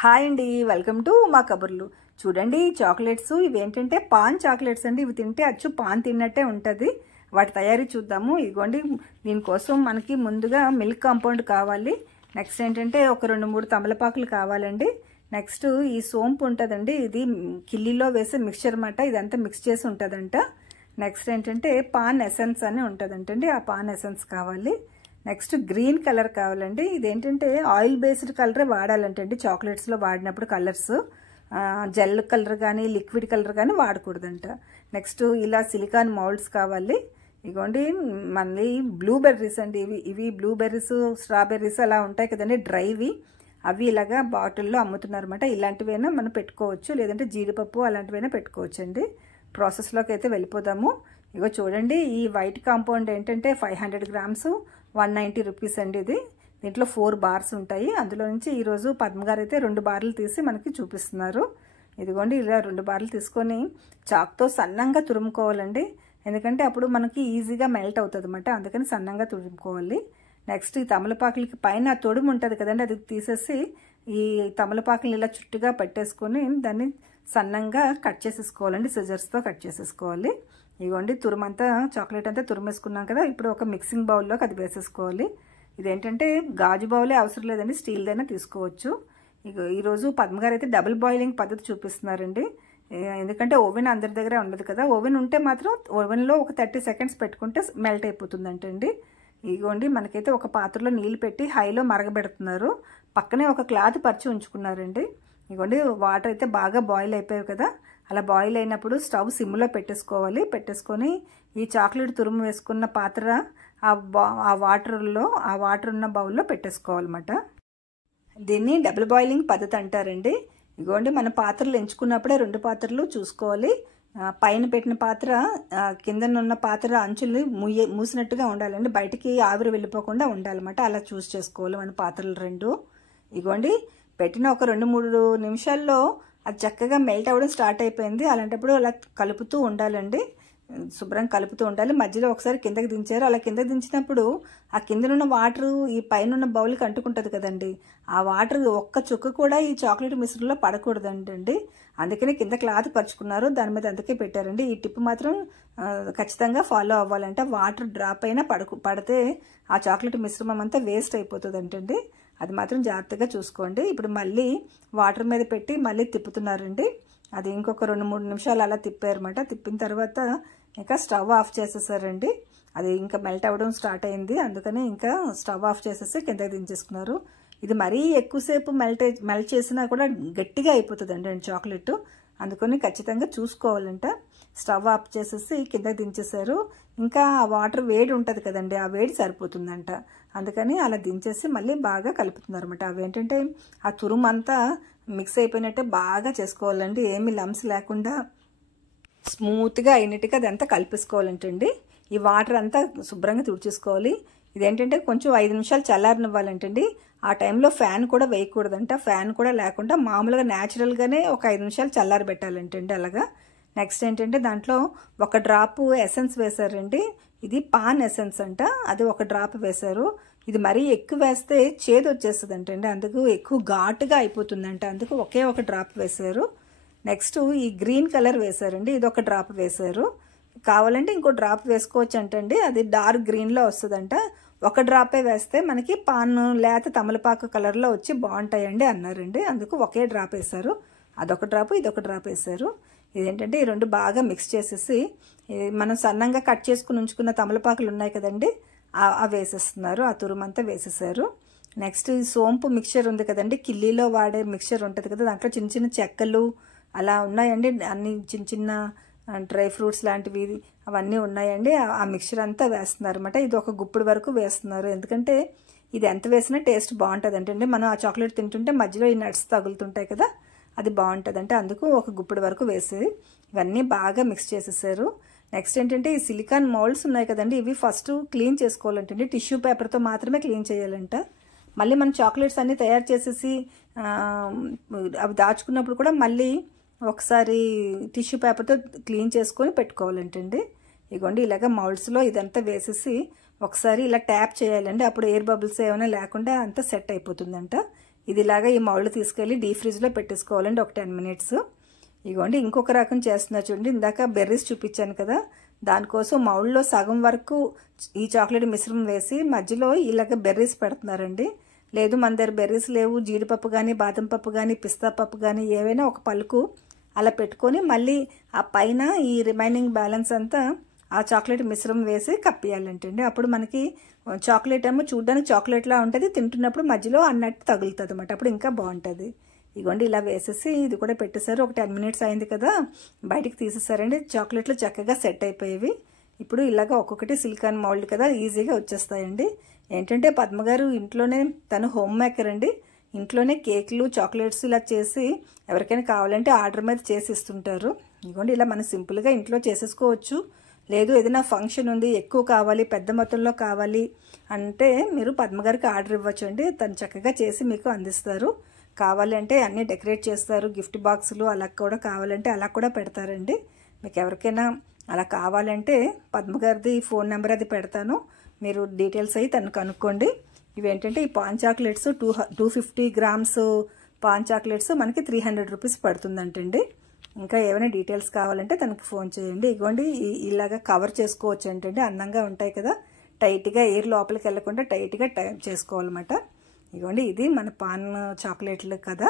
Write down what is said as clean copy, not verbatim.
Hi అండి, welcome to మా కబుర్లు. చూడండి చాక్లెట్స్ ఇవేంటంటే పాన్ చాక్లెట్స్ అండి. ఇవి తింటే అచ్చు పాన్ తిన్నట్టే ఉంటుంది. వాటి తయారీ చూద్దాము. ఇదిగోండి, దీనికోసం మనకి ముందుగా మిల్క్ కాంపౌండ్ కావాలి. నెక్స్ట్ ఏంటంటే ఒక 2-3 తమలపాకులు కావాలండి. నెక్స్ట్ ఈ సోంపు ఉంటుందండి, ఇది కిల్లీలో వేసే మిక్చర్ అన్నమాట. ఇదంతా మిక్స్ చేసి ఉంటుందంట. నెక్స్ట్ ఏంటంటే పాన్ ఎసెన్స్ అని ఉంటుందంటండి, ఆ పాన్ ఎసెన్స్ కావాలి. నెక్స్ట్ గ్రీన్ కలర్ కావాలండి. ఇదేంటంటే ఆయిల్ బేస్డ్ కలరే వాడాలంటండి. చాక్లెట్స్లో వాడినప్పుడు కలర్స్ జెల్ కలర్ కానీ లిక్విడ్ కలర్ కానీ వాడకూడదంట. నెక్స్ట్ ఇలా సిలికాన్ మౌల్డ్స్ కావాలి. ఇగోండి మళ్ళీ బ్లూబెర్రీస్ అండి. ఇవి బ్లూబెర్రీస్, స్ట్రాబెర్రీస్ అలా ఉంటాయి కదండి డ్రైవి, అవి ఇలాగా బాటిల్లో అమ్ముతున్నారన్నమాట. ఇలాంటివైనా మనం పెట్టుకోవచ్చు, లేదంటే జీడిపప్పు అలాంటివైనా పెట్టుకోవచ్చు అండి. ప్రాసెస్లోకి అయితే వెళ్ళిపోదాము. ఇగో చూడండి, ఈ వైట్ కాంపౌండ్ ఏంటంటే 500 గ్రామ్స్ 190 రూపీస్ అండి. ఇది దీంట్లో 4 బార్స్ ఉంటాయి. అందులో నుంచి ఈరోజు పద్మగారు అయితే 2 బార్లు తీసి మనకి చూపిస్తున్నారు. ఇదిగోండి, ఇలా 2 బార్లు తీసుకొని చాక్తో సన్నంగా తురుముకోవాలండి. ఎందుకంటే అప్పుడు మనకి ఈజీగా మెల్ట్ అవుతుంది అన్నమాట, అందుకని సన్నంగా తురుముకోవాలి. నెక్స్ట్ ఈ తమలపాకులకి పైన తొడుము ఉంటుంది కదండి, అది తీసేసి ఈ తమలపాకులు ఇలా చుట్టుగా పట్టేసుకొని దాన్ని సన్నంగా కట్ చేసేసుకోవాలండి. సిజర్స్తో కట్ చేసేసుకోవాలి. ఇదిగోండి తురుమంతా, చాక్లెట్ అంతా తురిమేసుకున్నాం కదా. ఇప్పుడు ఒక మిక్సింగ్ బౌల్లోకి అది వేసేసుకోవాలి. ఇదేంటంటే గాజు బౌలే అవసరం లేదండి, స్టీల్దైనా తీసుకోవచ్చు. ఈరోజు పద్మగారు అయితే డబుల్ బాయిలింగ్ పద్ధతి చూపిస్తున్నారండి. ఎందుకంటే ఓవెన్ అందరి దగ్గర ఉండదు కదా. ఓవెన్ ఉంటే మాత్రం ఓవెన్లో ఒక 30 సెకండ్స్ పెట్టుకుంటే మెల్ట్ అయిపోతుందంటండి. ఇదిగోండి, మనకైతే ఒక పాత్రలో నీళ్ళు పెట్టి హైలో మరగబెడుతున్నారు. పక్కనే ఒక క్లాత్ పరిచి ఉంచుకున్నారండి. ఇదిగోండి, వాటర్ అయితే బాగా బాయిల్ అయిపోయాయి కదా. అలా బాయిల్ అయినప్పుడు స్టవ్ సిమ్లో పెట్టేసుకోవాలి. పెట్టేసుకొని ఈ చాక్లెట్ తురుము వేసుకున్న పాత్ర ఆ వాటర్ ఉన్న బౌల్లో పెట్టేసుకోవాలన్నమాట. దీన్ని డబుల్ బాయిలింగ్ పద్ధతి అంటారండి. ఇదిగోండి, మన పాత్రలు ఎంచుకున్నప్పుడే 2 పాత్రలు చూసుకోవాలి. పైన పెట్టిన పాత్ర కిందనున్న పాత్ర అంచులు మూసినట్టుగా ఉండాలండి, బయటికి ఆవిరి వెళ్ళిపోకుండా ఉండాలన్నమాట. అలా చూస్ చేసుకోవాలి మన పాత్రలు 2. ఇదిగోండి, పెట్టిన ఒక 2-3 నిమిషాల్లో అది చక్కగా మెల్ట్ అవ్వడం స్టార్ట్ అయిపోయింది. అలాంటప్పుడు అలా కలుపుతూ ఉండాలండి, శుభ్రంగా కలుపుతూ ఉండాలి. మధ్యలో ఒకసారి కిందకి దించారు. అలా కిందకి దించినప్పుడు ఆ కిందనున్న వాటర్ ఈ పైన బౌల్కి అంటుకుంటుంది కదండి, ఆ వాటర్ ఒక్క చుక్క కూడా ఈ చాక్లెట్ మిశ్రమంలో పడకూడదండి. అందుకనే కింద క్లాత్ పరుచుకున్నారు, దాని మీద అందుకే పెట్టారండి. ఈ టిప్ మాత్రం ఖచ్చితంగా ఫాలో అవ్వాలంటే, వాటర్ డ్రాప్ అయినా పడితే ఆ చాక్లెట్ మిశ్రమం అంతా వేస్ట్ అయిపోతుంది అంటండి. అది మాత్రం జాగ్రత్తగా చూసుకోండి. ఇప్పుడు మళ్ళీ వాటర్ మీద పెట్టి మళ్ళీ తిప్పుతున్నారండి. అది ఇంకొక 2-3 నిమిషాలు అలా తిప్పారన్నమాట. తిప్పిన తర్వాత ఇంకా స్టవ్ ఆఫ్ చేసేసారండి. అది ఇంకా మెల్ట్ అవ్వడం స్టార్ట్ అయింది, అందుకని ఇంకా స్టవ్ ఆఫ్ చేసేసి కిందకి దించేసుకున్నారు. ఇది మరీ ఎక్కువసేపు మెల్ట్ చేసినా కూడా గట్టిగా అయిపోతుందండి చాక్లెట్, అందుకని ఖచ్చితంగా చూసుకోవాలంట. స్టవ్ ఆఫ్ చేసేసి కిందకి దించేశారు. ఇంకా ఆ వాటర్ వేడి ఉంటుంది కదండి, ఆ వేడి సరిపోతుందంట, అందుకని అలా దించేసి మళ్ళీ బాగా కలుపుతున్నారు అనమాట. అవేంటంటే ఆ తురుము అంతా మిక్స్ అయిపోయినట్టే బాగా చేసుకోవాలండి, ఏమీ లమ్స్ లేకుండా స్మూత్గా అయినట్టుగా అదంతా కలిపేసుకోవాలంటండి. ఈ వాటర్ అంతా శుభ్రంగా తుడిచేసుకోవాలి. ఇదేంటంటే కొంచెం 5 నిమిషాలు చల్లారనివ్వాలంటండి. ఆ టైంలో ఫ్యాన్ కూడా వేయకూడదంట, ఫ్యాన్ కూడా లేకుండా మామూలుగా న్యాచురల్గానే ఒక 5 నిమిషాలు చల్లారబెట్టాలంటండి అలాగా. నెక్స్ట్ ఏంటంటే దాంట్లో 1 డ్రాప్ ఎసెన్స్ వేశారండి. ఇది పాన్ ఎసెన్స్ అంట, అది 1 డ్రాప్ వేశారు. ఇది మరీ ఎక్కువ వేస్తే చేదు వచ్చేస్తుంది అంటండి, అందుకు ఎక్కువ ఘాటుగా అయిపోతుందంట, అందుకు ఒకే 1 డ్రాప్ వేశారు. నెక్స్ట్ ఈ గ్రీన్ కలర్ వేశారండి, ఇది 1 డ్రాప్ వేశారు. కావాలంటే ఇంకో డ్రాప్ వేసుకోవచ్చు అంటండి, అది డార్క్ గ్రీన్లో వస్తుందంట. 1 డ్రాపే వేస్తే మనకి పాన్ లేత తమలపాకు కలర్లో వచ్చి బాగుంటాయండి అన్నారండి, అందుకు ఒకే డ్రాప్ వేశారు. అదొక డ్రాప్, ఇదొక డ్రాప్ వేశారు. ఇదేంటంటే ఈ 2 బాగా మిక్స్ చేసేసి మనం సన్నంగా కట్ చేసుకుని ఉంచుకున్న తమలపాకులు ఉన్నాయి కదండి, అవి వేసేస్తున్నారు. ఆ తురుమంతా వేసేసారు. నెక్స్ట్ ఈ సోంపు మిక్చర్ ఉంది కదండి, కిల్లీలో వాడే మిక్చర్ ఉంటుంది కదా, దాంట్లో చిన్న చిన్న చెక్కలు అలా ఉన్నాయండి, అన్ని చిన్న చిన్న డ్రై ఫ్రూట్స్ లాంటివి అవన్నీ ఉన్నాయండి. ఆ మిక్చర్ అంతా వేస్తున్నారు అనమాట. ఇది ఒక గుప్పుడు వరకు వేస్తున్నారు, ఎందుకంటే ఇది ఎంత వేసినా టేస్ట్ బాగుంటుంది అంటే, మనం ఆ చాక్లెట్ తింటుంటే మధ్యలో ఈ నట్స్ తగులుతుంటాయి కదా, అది బాగుంటుంది అంటే అందుకు ఒక గుప్పుడు వరకు వేసి ఇవన్నీ బాగా మిక్స్ చేసేసారు. నెక్స్ట్ ఏంటంటే ఈ సిలికాన్ మౌల్డ్స్ ఉన్నాయి కదండి, ఇవి ఫస్ట్ క్లీన్ చేసుకోవాలంటండి, టిష్యూ పేపర్తో మాత్రమే క్లీన్ చేయాలంట. మళ్ళీ మనం చాక్లెట్స్ అన్నీ తయారు చేసేసి అవి దాచుకున్నప్పుడు కూడా మళ్ళీ ఒకసారి టిష్యూ పేపర్తో క్లీన్ చేసుకొని పెట్టుకోవాలంటండి. ఇగోండి, ఇలాగ మౌల్డ్స్లో ఇదంతా వేసేసి ఒకసారి ఇలా ట్యాప్ చేయాలండి, అప్పుడు ఎయిర్ బబుల్స్ ఏమైనా లేకుండా అంతా సెట్ అయిపోతుందంట. ఇది ఇలాగా ఈ మౌల్డ్ తీసుకెళ్ళి డీప్ ఫ్రిడ్జ్లో పెట్టేసుకోవాలండి ఒక 10 మినిట్స్. ఇగోండి ఇంకొక రకం చేస్తున్నా చూడండి. ఇందాక బెర్రీస్ చూపించాను కదా, దానికోసం మౌల్డ్లో సగం వరకు ఈ చాక్లెట్ మిశ్రమం వేసి మధ్యలో ఇలాగ బెర్రీస్ పెడుతున్నారండి. లేదు మన దగ్గర బెర్రీస్ లేవు, జీడిపప్పు కానీ బాదం పప్పు కానీ పిస్తా పప్పు కానీ ఏవైనా ఒక పలుకు అలా పెట్టుకొని మళ్ళీ ఆ పైన ఈ రిమైనింగ్ బ్యాలెన్స్ అంతా ఆ చాక్లెట్ మిశ్రమం వేసి కప్పియాలంటండి. అప్పుడు మనకి చాక్లెట్ ఏమో చూడడానికి చాక్లెట్లా ఉంటుంది, తింటున్నప్పుడు మధ్యలో అన్నట్టు తగులుతుంది అన్నమాట. అప్పుడు ఇంకా బాగుంటుంది. ఇగోండి ఇలా వేసేసి ఇది కూడా పెట్టేశారు. ఒక 10 మినిట్స్ అయింది కదా, బయటికి తీసేసారండి. చాక్లెట్లు చక్కగా సెట్ అయిపోయేవి. ఇప్పుడు ఇలాగ ఒక్కొక్కటి సిలికాన్ మౌల్డ్ కదా, ఈజీగా వచ్చేస్తాయండి. ఏంటంటే పద్మగారు ఇంట్లోనే తను హోమ్ మేకర్ అండి. ఇంట్లోనే కేకులు చాక్లెట్స్ ఇలా చేసి ఎవరికైనా కావాలంటే ఆర్డర్ మీద చేసి ఇస్తుంటారు. ఇదిగోండి ఇలా మనం సింపుల్గా ఇంట్లో చేసేసుకోవచ్చు. లేదు ఏదైనా ఫంక్షన్ ఉంది, ఎక్కువ కావాలి, పెద్ద మొత్తంలో కావాలి అంటే మీరు పద్మగారికి ఆర్డర్ ఇవ్వచ్చు అండి. తను చక్కగా చేసి మీకు అందిస్తారు. కావాలంటే అన్నీ డెకరేట్ చేస్తారు, గిఫ్ట్ బాక్సులు అలా కూడా కావాలంటే అలా కూడా పెడతారండి. మీకు ఎవరికైనా అలా కావాలంటే పద్మగారిది ఫోన్ నెంబర్ అది పెడతాను, మీరు డీటెయిల్స్ అయ్యి తను కనుక్కోండి. ఇవేంటంటే ఈ pan chocolates 250 grams pan chocolates మనకి 300 రూపీస్ పడుతుందంటండి. ఇంకా ఏమైనా డీటెయిల్స్ కావాలంటే తనకి ఫోన్ చేయండి. ఇగోండి ఇలాగా కవర్ చేసుకోవచ్చు ఏంటంటే, అందంగా ఉంటాయి కదా, టైట్గా ఎయిర్ లోపలికి వెళ్ళకుండా టైట్గా చేసుకోవాలన్నమాట. ఇగోండి ఇది మన పాన్ చాక్లెట్లు కదా.